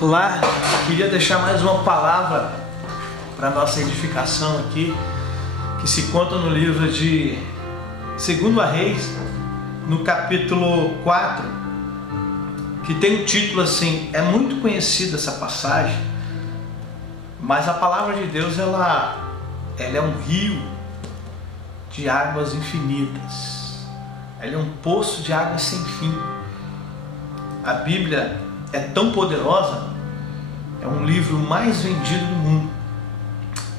Olá, queria deixar mais uma palavra para nossa edificação aqui, que se conta no livro de 2 Reis, no capítulo 4, que tem o título assim, é muito conhecida essa passagem, mas a palavra de Deus ela é um rio de águas infinitas, ela é um poço de águas sem fim. A Bíblia é tão poderosa, é um livro mais vendido do mundo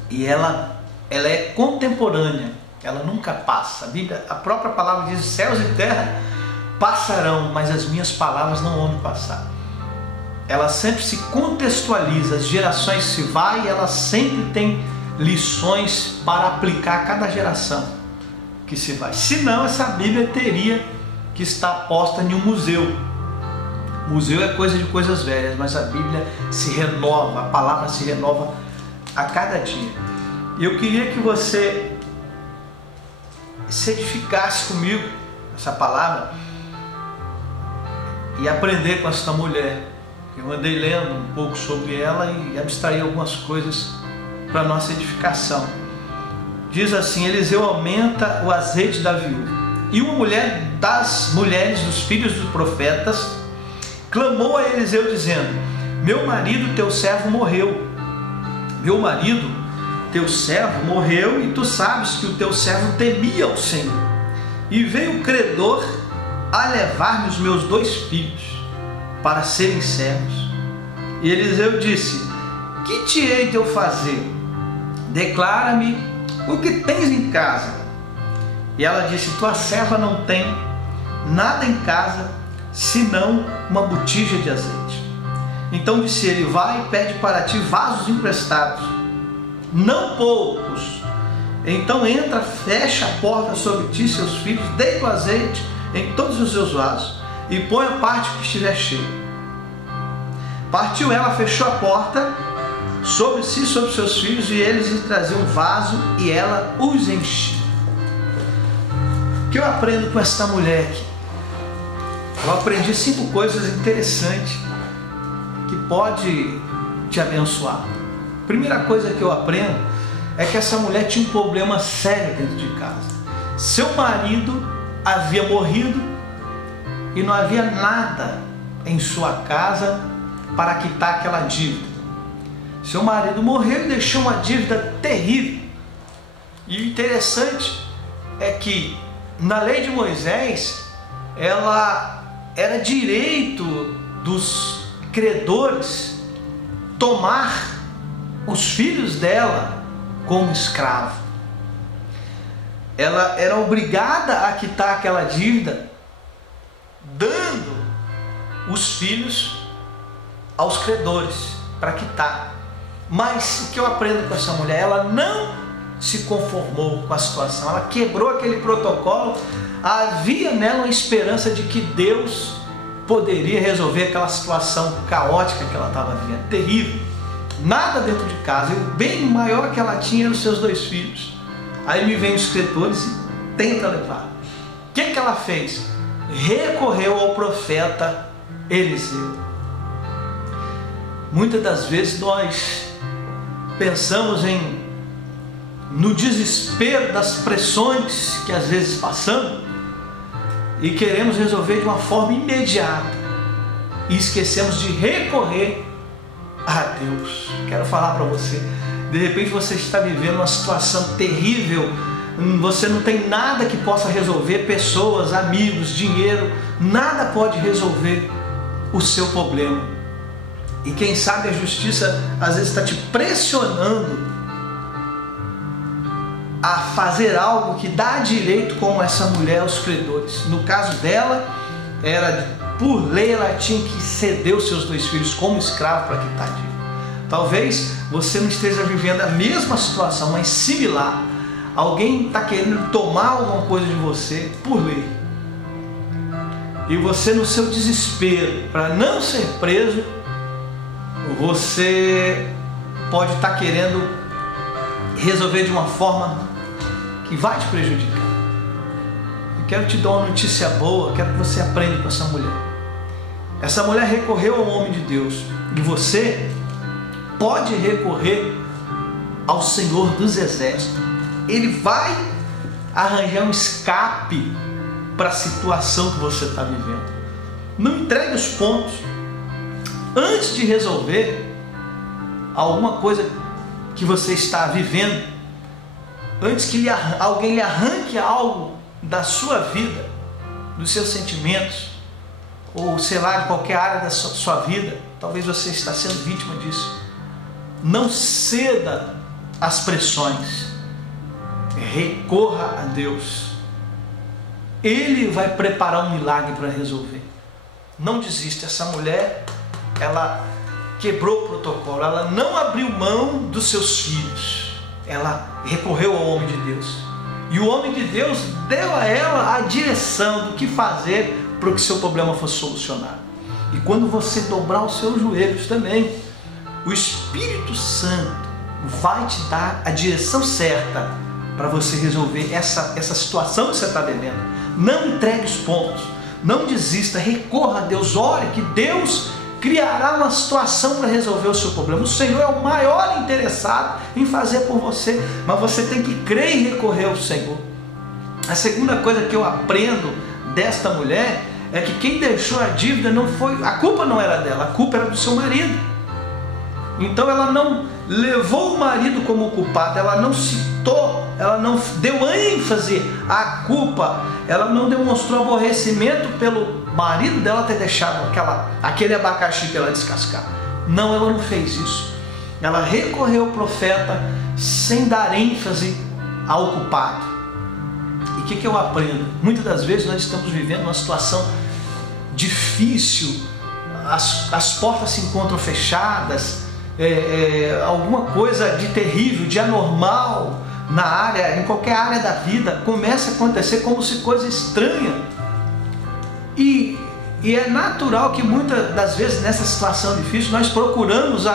e ela é contemporânea, ela nunca passa. A Bíblia, a própria palavra diz: céus e terra passarão, mas as minhas palavras não vão passar. Ela sempre se contextualiza, as gerações se vai e ela sempre tem lições para aplicar a cada geração que se vai. Senão essa Bíblia teria que estar posta em um museu. Museu é coisa de coisas velhas, mas a Bíblia se renova, a palavra se renova a cada dia. E eu queria que você se edificasse comigo essa palavra e aprender com essa mulher. Eu andei lendo um pouco sobre ela e abstraí algumas coisas para nossa edificação. Diz assim: Eliseu aumenta o azeite da viúva. E uma mulher das mulheres dos filhos dos profetas clamou a Eliseu dizendo: meu marido teu servo morreu. Meu marido teu servo morreu e tu sabes que o teu servo temia ao Senhor. E veio o credor a levar-me os meus 2 filhos para serem servos. E Eliseu disse: que te hei de eu fazer? Declara-me o que tens em casa. E ela disse: tua serva não tem nada em casa senão uma botija de azeite. Então disse ele: vai e pede para ti vasos emprestados, não poucos. Então entra, fecha a porta sobre ti e seus filhos, deita o azeite em todos os seus vasos e põe a parte que estiver cheia. Partiu ela, fechou a porta sobre si e sobre seus filhos, e eles lhe traziam um vaso e ela os enchia. O que eu aprendo com essa mulher aqui? Eu aprendi 5 coisas interessantes que pode te abençoar. Primeira coisa que eu aprendo é que essa mulher tinha um problema sério dentro de casa. Seu marido havia morrido e não havia nada em sua casa para quitar aquela dívida. Seu marido morreu e deixou uma dívida terrível. E o interessante é que na lei de Moisés, ela era direito dos credores tomar os filhos dela como escravo. Ela era obrigada a quitar aquela dívida, dando os filhos aos credores para quitar. Mas o que eu aprendo com essa mulher? Ela não se conformou com a situação, ela quebrou aquele protocolo. Havia nela uma esperança de que Deus poderia resolver aquela situação caótica que ela estava vivendo, terrível. Nada dentro de casa, e o bem maior que ela tinha eram os seus 2 filhos. Aí me vem os credores e tenta levar. O que ela fez? Recorreu ao profeta Eliseu. Muitas das vezes nós pensamos no desespero das pressões que às vezes passamos e queremos resolver de uma forma imediata e esquecemos de recorrer a Deus. Quero falar para você, de repente você está vivendo uma situação terrível, você não tem nada que possa resolver, pessoas, amigos, dinheiro, nada pode resolver o seu problema. E quem sabe a justiça às vezes está te pressionando a fazer algo que dá direito, como essa mulher aos credores. No caso dela, por lei, ela tinha que ceder os seus 2 filhos como escravo para quitar a dívida. Talvez você não esteja vivendo a mesma situação, mas similar. Alguém está querendo tomar alguma coisa de você por lei. E você, no seu desespero, para não ser preso, você pode estar querendo resolver de uma forma que vai te prejudicar. Eu quero te dar uma notícia boa, quero que você aprenda com essa mulher. Essa mulher recorreu ao homem de Deus. E você pode recorrer ao Senhor dos Exércitos. Ele vai arranjar um escape para a situação que você está vivendo. Não entregue os pontos. Antes de resolver alguma coisa que você está vivendo, antes que alguém lhe arranque algo da sua vida, dos seus sentimentos, ou sei lá, de qualquer área da sua vida, talvez você está sendo vítima disso. Não ceda às pressões. Recorra a Deus. Ele vai preparar um milagre para resolver. Não desista. Essa mulher, ela quebrou o protocolo, ela não abriu mão dos seus filhos. Ela recorreu ao homem de Deus. E o homem de Deus deu a ela a direção do que fazer para que seu problema fosse solucionado. E quando você dobrar os seus joelhos também, o Espírito Santo vai te dar a direção certa para você resolver essa situação que você está vivendo. Não entregue os pontos, não desista, recorra a Deus, ore que Deus criará uma situação para resolver o seu problema. O Senhor é o maior interessado em fazer por você, mas você tem que crer e recorrer ao Senhor. A segunda coisa que eu aprendo desta mulher é que quem deixou a dívida não foi, a culpa não era dela, a culpa era do seu marido. Então ela não levou o marido como culpado, ela não citou, ela não deu ênfase à culpa, ela não demonstrou aborrecimento pelo marido dela ter deixado aquele abacaxi para ela descascar. Não, ela não fez isso. Ela recorreu ao profeta sem dar ênfase ao culpado. E o que eu aprendo? Muitas das vezes nós estamos vivendo uma situação difícil, as portas se encontram fechadas, alguma coisa de terrível, de anormal na área, em qualquer área da vida, começa a acontecer como se coisa estranha. E é natural que muitas das vezes nessa situação difícil nós procuramos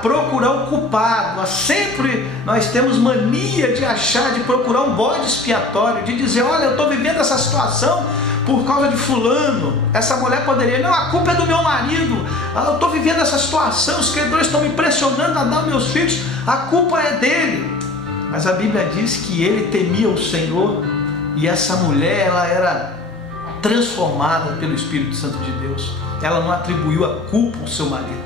procurar o culpado. Sempre nós temos mania de achar, de procurar um bode expiatório, de dizer, olha, eu estou vivendo essa situação por causa de fulano. Essa mulher poderia, não, a culpa é do meu marido, eu estou vivendo essa situação, os credores estão me pressionando a dar meus filhos, a culpa é dele. Mas a Bíblia diz que ele temia o Senhor, e essa mulher, ela era transformada pelo Espírito Santo de Deus. Ela não atribuiu a culpa ao seu marido.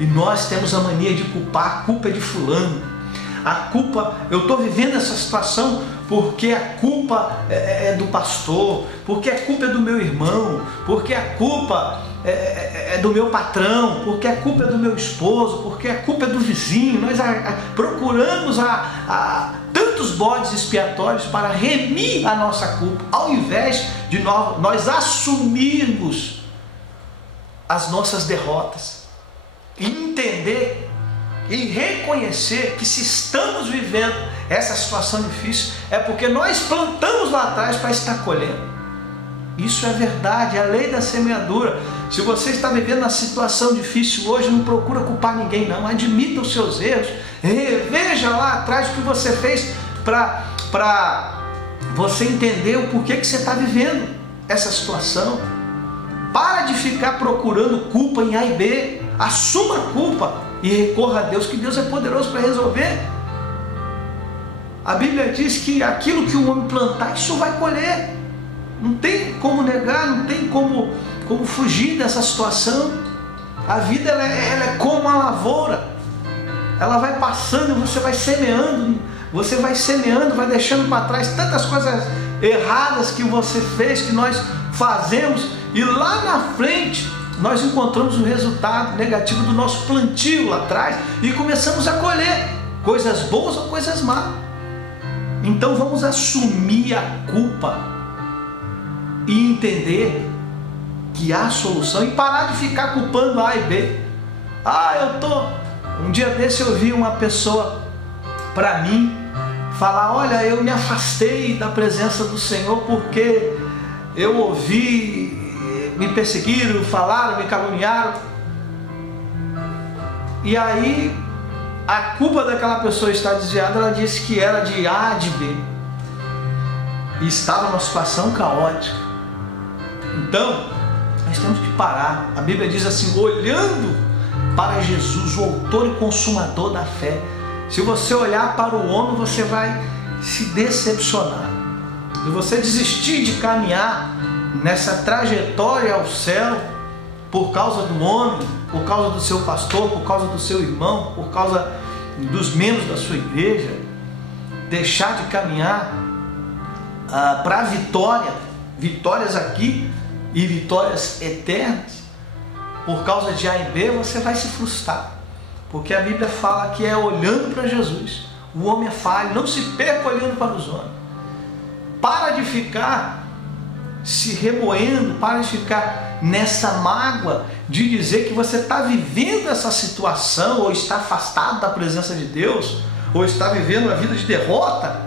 E nós temos a mania de culpar, a culpa é de fulano, a culpa, eu estou vivendo essa situação porque a culpa é do pastor, porque a culpa é do meu irmão, porque a culpa é do meu patrão, porque a culpa é do meu esposo, porque a culpa é do vizinho. Nós procuramos tantos bodes expiatórios para remir a nossa culpa, ao invés de nós assumirmos as nossas derrotas e entender e reconhecer que se estamos vivendo essa situação difícil é porque nós plantamos lá atrás para estar colhendo. Isso é verdade, é a lei da semeadura. Se você está vivendo uma situação difícil hoje, não procura culpar ninguém não, admita os seus erros, veja lá atrás o que você fez para você entender o porquê que você está vivendo essa situação. Para de ficar procurando culpa em A e B, assuma a culpa e recorra a Deus, que Deus é poderoso para resolver. A Bíblia diz que aquilo que o homem plantar, isso vai colher. Não tem como negar, não tem como fugir dessa situação. A vida ela é como uma lavoura. Ela vai passando, você vai semeando, vai deixando para trás tantas coisas erradas que você fez, que nós fazemos, e lá na frente nós encontramos o resultado negativo do nosso plantio lá atrás e começamos a colher coisas boas ou coisas más. Então vamos assumir a culpa e entender que há solução e parar de ficar culpando A e B. Um dia desse eu vi uma pessoa para mim falar, olha, eu me afastei da presença do Senhor porque eu ouvi, me perseguiram, falaram, me caluniaram. E aí a culpa daquela pessoa estar desviada, ela disse que era de A, de B. E estava numa situação caótica. Então, Nós temos que parar. A Bíblia diz assim, olhando para Jesus, o autor e consumador da fé. Se você olhar para o homem, você vai se decepcionar. Se você desistir de caminhar nessa trajetória ao céu, por causa do homem, por causa do seu pastor, por causa do seu irmão, por causa dos membros da sua igreja, deixar de caminhar para a vitória, vitórias aqui e vitórias eternas, por causa de A e B, você vai se frustrar, porque a Bíblia fala que é olhando para Jesus. O homem é falho, não se perca olhando para os homens. Para de ficar se remoendo, para de ficar nessa mágoa de dizer que você está vivendo essa situação, ou está afastado da presença de Deus, ou está vivendo uma vida de derrota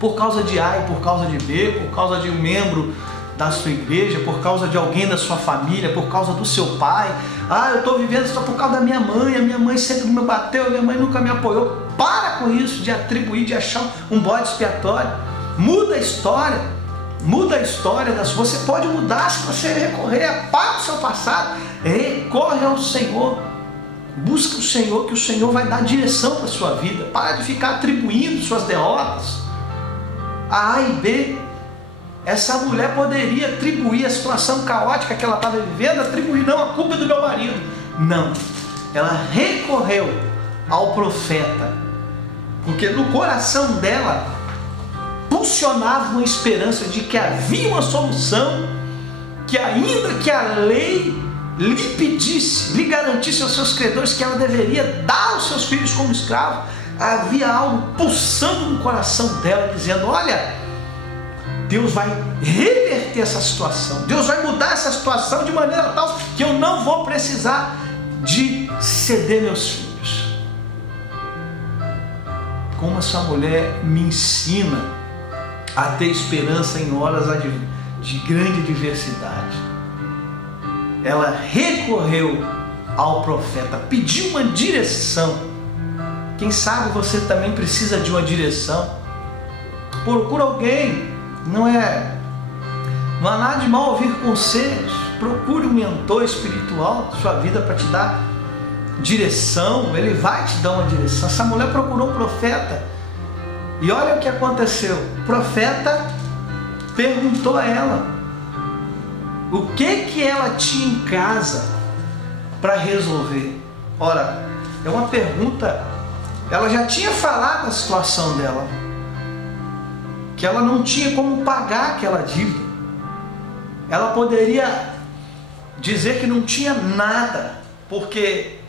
por causa de A e por causa de B, por causa de um membro da sua igreja, por causa de alguém da sua família, por causa do seu pai. Ah, eu estou vivendo só por causa da minha mãe, a minha mãe sempre me bateu, a minha mãe nunca me apoiou. Para com isso de atribuir, de achar um bode expiatório. Muda a história, muda a história. Você pode mudar se você recorrer, apaga o seu passado, recorre ao Senhor, busca o Senhor, que o Senhor vai dar direção para a sua vida. Para de ficar atribuindo suas derrotas a A e B. Essa mulher poderia atribuir a situação caótica que ela estava vivendo, atribuir, não, a culpa é do meu marido. Não, ela recorreu ao profeta, porque no coração dela funcionava uma esperança de que havia uma solução, que ainda que a lei lhe pedisse, lhe garantisse aos seus credores que ela deveria dar aos seus filhos como escravo, havia algo pulsando no coração dela, dizendo, olha, Deus vai reverter essa situação, Deus vai mudar essa situação de maneira tal que eu não vou precisar de ceder meus filhos. Como essa mulher me ensina a ter esperança em horas de grande adversidade. Ela recorreu ao profeta, pediu uma direção. Quem sabe você também precisa de uma direção. Procura alguém. Não há nada de mal ouvir conselhos. Procure um mentor espiritual na sua vida para te dar direção. Ele vai te dar uma direção. Essa mulher procurou um profeta. E olha o que aconteceu. O profeta perguntou a ela o que ela tinha em casa para resolver. Ora, é uma pergunta. Ela já tinha falado da situação dela, que ela não tinha como pagar aquela dívida. Ela poderia dizer que não tinha nada, porque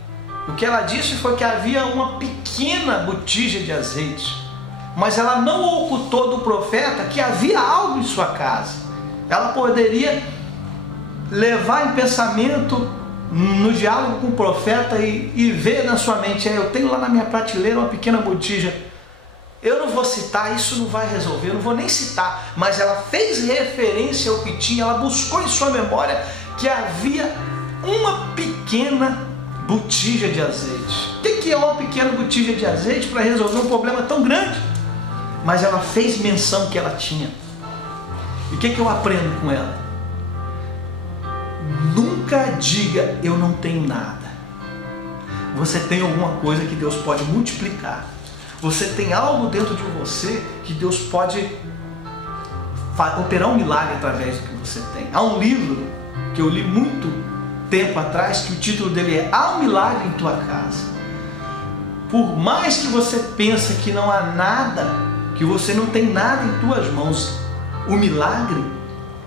o que ela disse foi que havia uma pequena botija de azeite, mas ela não ocultou do profeta que havia algo em sua casa. Ela poderia levar em pensamento, no diálogo com o profeta, e ver na sua mente, eu tenho lá na minha prateleira uma pequena botija. Eu não vou citar, isso não vai resolver, eu não vou nem citar, mas ela fez referência ao que tinha, ela buscou em sua memória que havia uma pequena botija de azeite. O que é uma pequena botija de azeite para resolver um problema tão grande? Mas ela fez menção que ela tinha. E o que eu aprendo com ela? Nunca diga, eu não tenho nada. Você tem alguma coisa que Deus pode multiplicar. Você tem algo dentro de você que Deus pode operar um milagre através do que você tem. Há um livro que eu li muito tempo atrás, que o título dele é Há um Milagre em Tua Casa. Por mais que você pense que não há nada, que você não tem nada em tuas mãos, o milagre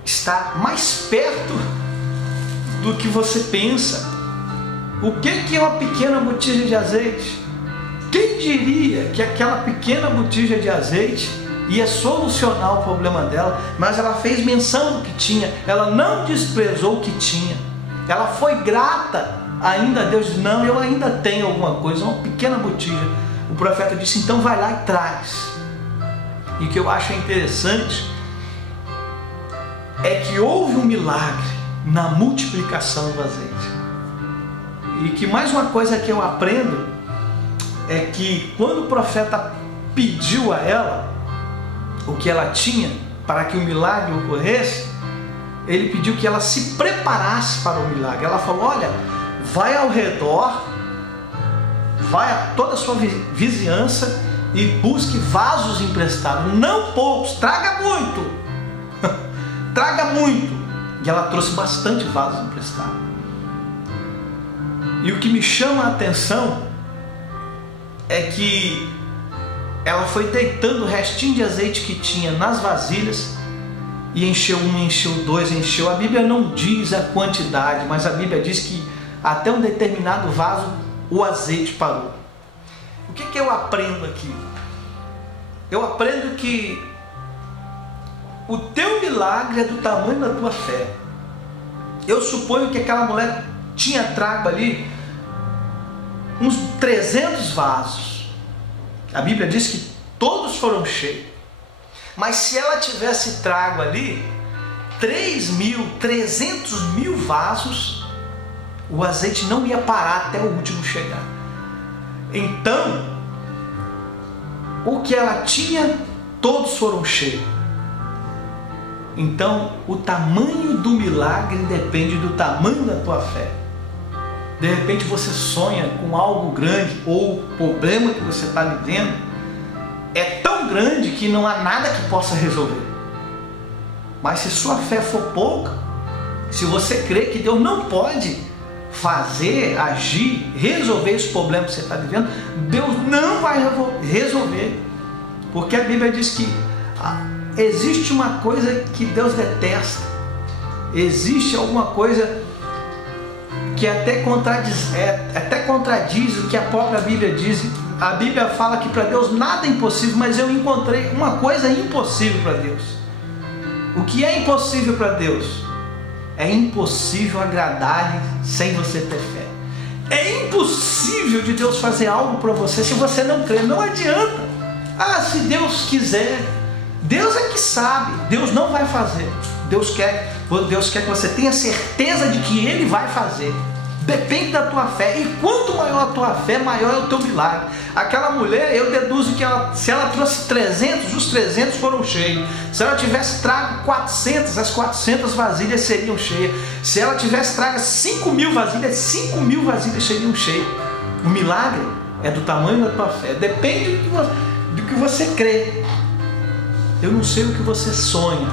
está mais perto do que você pensa. O que é uma pequena botija de azeite? Quem diria que aquela pequena botija de azeite ia solucionar o problema dela? Mas ela fez menção do que tinha, ela não desprezou o que tinha, ela foi grata ainda a Deus. Disse, não, eu ainda tenho alguma coisa, uma pequena botija. O profeta disse, então vai lá e traz. E o que eu acho interessante é que houve um milagre na multiplicação do azeite. E que mais uma coisa que eu aprendo é que quando o profeta pediu a ela o que ela tinha para que o milagre ocorresse, ele pediu que ela se preparasse para o milagre. Ela falou: olha, vai ao redor, vai a toda a sua vizinhança e busque vasos emprestados, não poucos, traga muito, traga muito. E ela trouxe bastante vasos emprestados. E o que me chama a atenção é que ela foi deitando o restinho de azeite que tinha nas vasilhas e encheu um, encheu dois, encheu. A Bíblia não diz a quantidade, mas a Bíblia diz que até um determinado vaso o azeite parou. O que eu aprendo aqui? Eu aprendo que o teu milagre é do tamanho da tua fé. Eu suponho que aquela mulher tinha trago ali uns 300 vasos. A Bíblia diz que todos foram cheios. Mas se ela tivesse trago ali 300 mil vasos, o azeite não ia parar até o último chegar. Então, o que ela tinha, todos foram cheios. Então, o tamanho do milagre depende do tamanho da tua fé. De repente você sonha com algo grande, ou o problema que você está vivendo é tão grande que não há nada que possa resolver. Mas se sua fé for pouca, se você crê que Deus não pode fazer, agir, resolver esse problema que você está vivendo, Deus não vai resolver. Porque a Bíblia diz que existe uma coisa que Deus detesta, existe alguma coisa que até contradiz o que a própria Bíblia diz. A Bíblia fala que para Deus nada é impossível, mas eu encontrei uma coisa impossível para Deus. O que é impossível para Deus? É impossível agradar-lhe sem você ter fé. É impossível de Deus fazer algo para você se você não crer. Não adianta. Se Deus quiser, Deus é que sabe. Deus não vai fazer. Deus quer que você tenha certeza de que Ele vai fazer. Depende da tua fé. E quanto maior a tua fé, maior é o teu milagre. Aquela mulher, eu deduzo que se ela trouxe 300, os 300 foram cheios. Se ela tivesse trago 400, as 400 vasilhas seriam cheias. Se ela tivesse trago 5.000 vasilhas, 5.000 vasilhas seriam cheias. O milagre é do tamanho da tua fé. Depende do que você crê. Eu não sei o que você sonha.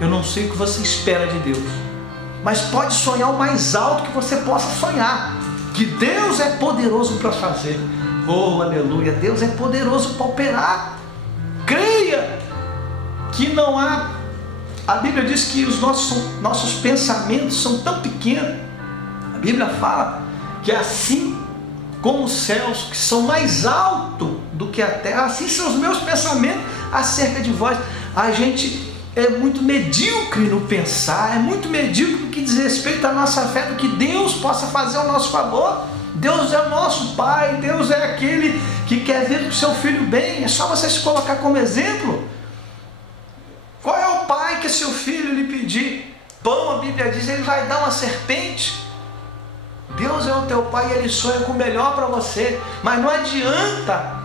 Eu não sei o que você espera de Deus. Mas pode sonhar o mais alto que você possa sonhar. Que Deus é poderoso para fazer. Oh, aleluia. Deus é poderoso para operar. Creia que não há... A Bíblia diz que os nossos pensamentos são tão pequenos. A Bíblia fala que assim como os céus, que são mais altos do que a terra, assim são os meus pensamentos acerca de vós. A gente é muito medíocre no pensar, é muito medíocre no que diz respeito à nossa fé, do que Deus possa fazer ao nosso favor. Deus é o nosso Pai, Deus é aquele que quer ver o seu filho bem. É só você se colocar como exemplo. Qual é o pai que seu filho lhe pedir pão, a Bíblia diz, ele vai dar uma serpente? Deus é o teu Pai e Ele sonha com o melhor para você. Mas não adianta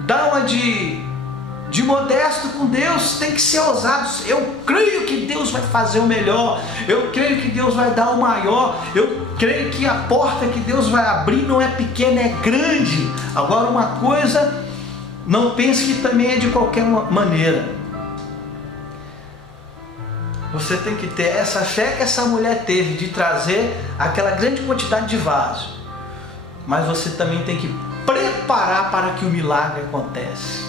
dar uma de modesto com Deus, tem que ser ousado. Eu creio que Deus vai fazer o melhor, eu creio que Deus vai dar o maior, eu creio que a porta que Deus vai abrir não é pequena, é grande. Agora uma coisa, não pense que também é de qualquer maneira. Você tem que ter essa fé que essa mulher teve, de trazer aquela grande quantidade de vasos. Mas você também tem que preparar para que o milagre aconteça.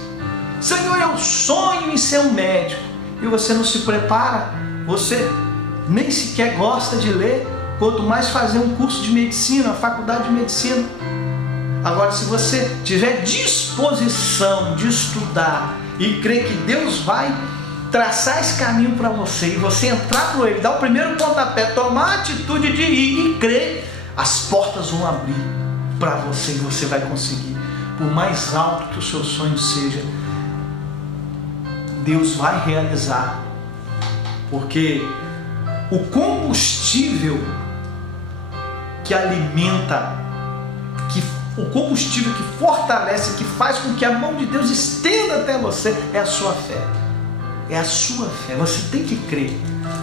Senhor, eu sonho em ser um médico. E você não se prepara, você nem sequer gosta de ler, quanto mais fazer um curso de medicina, a faculdade de medicina. Agora, se você tiver disposição de estudar e crer que Deus vai traçar esse caminho para você, e você entrar por ele, dar o primeiro pontapé, tomar a atitude de ir e crer, as portas vão abrir para você e você vai conseguir. Por mais alto que o seu sonho seja, Deus vai realizar, porque o combustível que alimenta, o combustível que fortalece, que faz com que a mão de Deus estenda até você, é a sua fé. É a sua fé. Você tem que crer.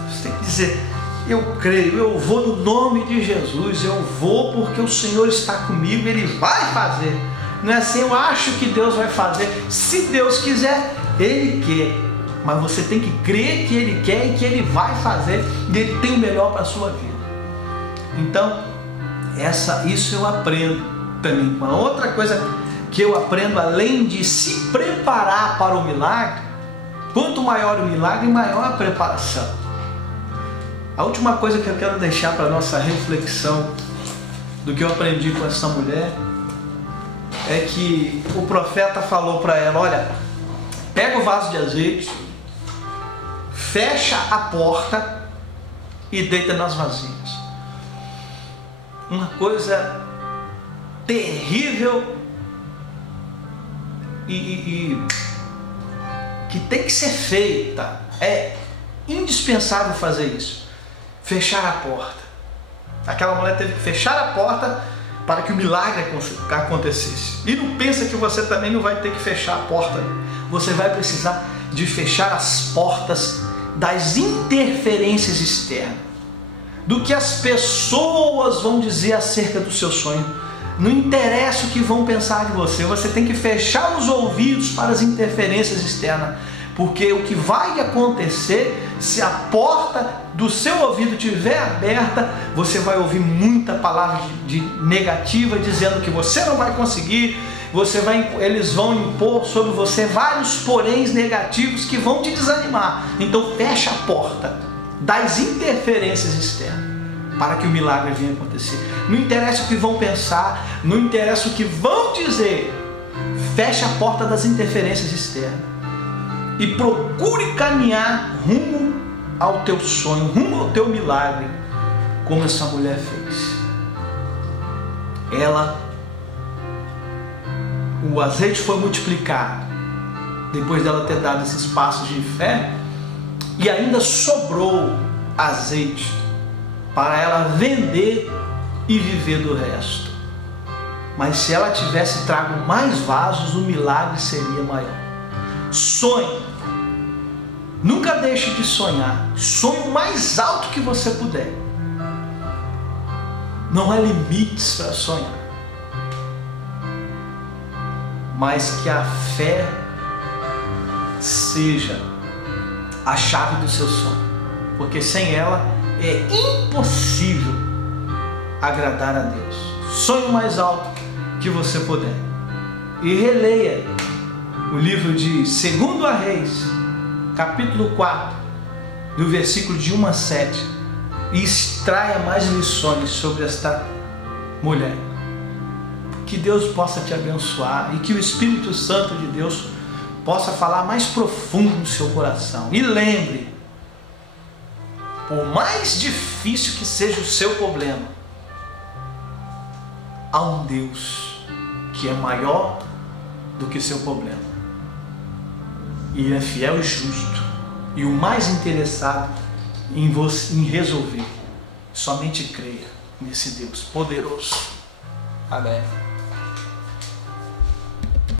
Você Você tem que dizer: eu creio, eu vou no nome de Jesus, eu vou porque o Senhor está comigo, Ele vai fazer. Não é assim, eu acho que Deus vai fazer. Se Deus quiser, Ele quer. Mas você tem que crer que Ele quer e que Ele vai fazer, e Ele tem o melhor para a sua vida. Então, isso eu aprendo também. Uma outra coisa que eu aprendo, além de se preparar para o milagre, quanto maior o milagre, maior a preparação. A última coisa que eu quero deixar para a nossa reflexão do que eu aprendi com essa mulher é que o profeta falou para ela: olha, pega o vaso de azeite, fecha a porta e deita nas vasilhas. Uma coisa terrível e que tem que ser feita. É indispensável fazer isso. Fechar a porta. Aquela mulher teve que fechar a porta para que o milagre acontecesse. E não pensa que você também não vai ter que fechar a porta. Você vai precisar de fechar as portas das interferências externas, do que as pessoas vão dizer acerca do seu sonho. Não interessa o que vão pensar de você, você tem que fechar os ouvidos para as interferências externas, porque o que vai acontecer, se a porta do seu ouvido estiver aberta, você vai ouvir muita palavra de negativa, dizendo que você não vai conseguir, eles vão impor sobre você vários poréns negativos que vão te desanimar. Então fecha a porta das interferências externas para que o milagre venha acontecer. Não interessa o que vão pensar, não interessa o que vão dizer, fecha a porta das interferências externas e procure caminhar rumo ao teu sonho, rumo ao teu milagre, como essa mulher fez. O azeite foi multiplicado depois dela ter dado esses passos de fé, e ainda sobrou azeite para ela vender e viver do resto. Mas se ela tivesse trago mais vasos, o milagre seria maior. Sonhe. Nunca deixe de sonhar. Sonhe o mais alto que você puder. Não há limites para sonhar. Mas que a fé seja a chave do seu sonho. Porque sem ela é impossível agradar a Deus. Sonhe o mais alto que você puder. E releia o livro de 2 Reis, capítulo 4, do versículo de 1 a 7, e extraia mais lições sobre esta mulher. Que Deus possa te abençoar e que o Espírito Santo de Deus possa falar mais profundo no seu coração. E lembre, por mais difícil que seja o seu problema, há um Deus que é maior do que seu problema. E Ele é fiel e justo, e o mais interessado em resolver. Somente creia nesse Deus poderoso. Amém.